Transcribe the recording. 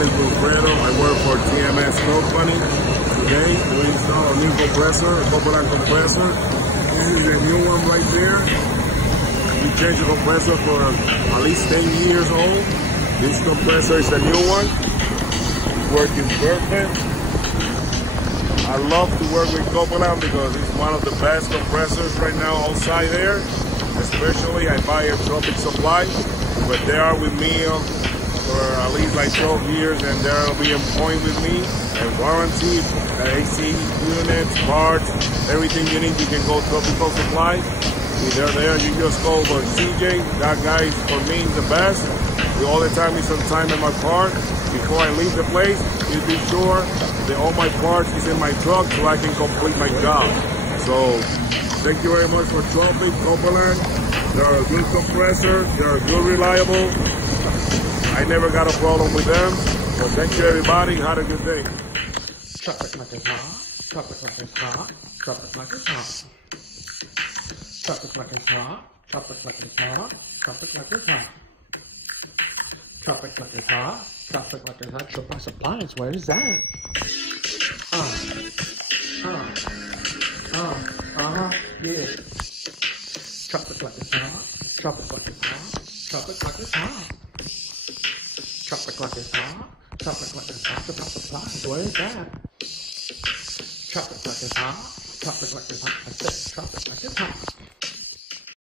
name is Wilfredo. I work for TMS Company. Today we install a new compressor, a Copeland compressor. This is a new one right there. We changed the compressor for at least 10 years old. This compressor is a new one. It's working perfect. I love to work with Copeland because it's one of the best compressors right now outside there. Especially I buy a Tropic Supply, but they are with me for at least like 12 years, and they'll be on point with me. And warranty, AC units, parts, everything you need, you can go Tropical Supply. If they're there, you just go for CJ. That guy, for me, is the best. All the time is on time in my park. Before I leave the place, you be sure that all my parts is in my truck so I can complete my job. So, thank you very much for Tropic, Copeland. They're a good compressor. They're good, reliable. I never got a problem with them. So thank you, everybody. Have a good day. Tropic like it's hot. Tropic like it's hot. Tropic like it's hot. Tropic like it's hot. Tropic like it's hot. Tropic like it's hot. Tropic like it's hot. Tropic like it's hot. Tropic Supplies. Where is that? Yeah. Tropic like it's hot. Tropic like it's hot. Tropic like it's hot. Tropic like it's hot. Tropic like it's hot. Tropic Supplies. Where is that? Tropic like it's hot. Tropic like it's hot. I said tropic like it's hot.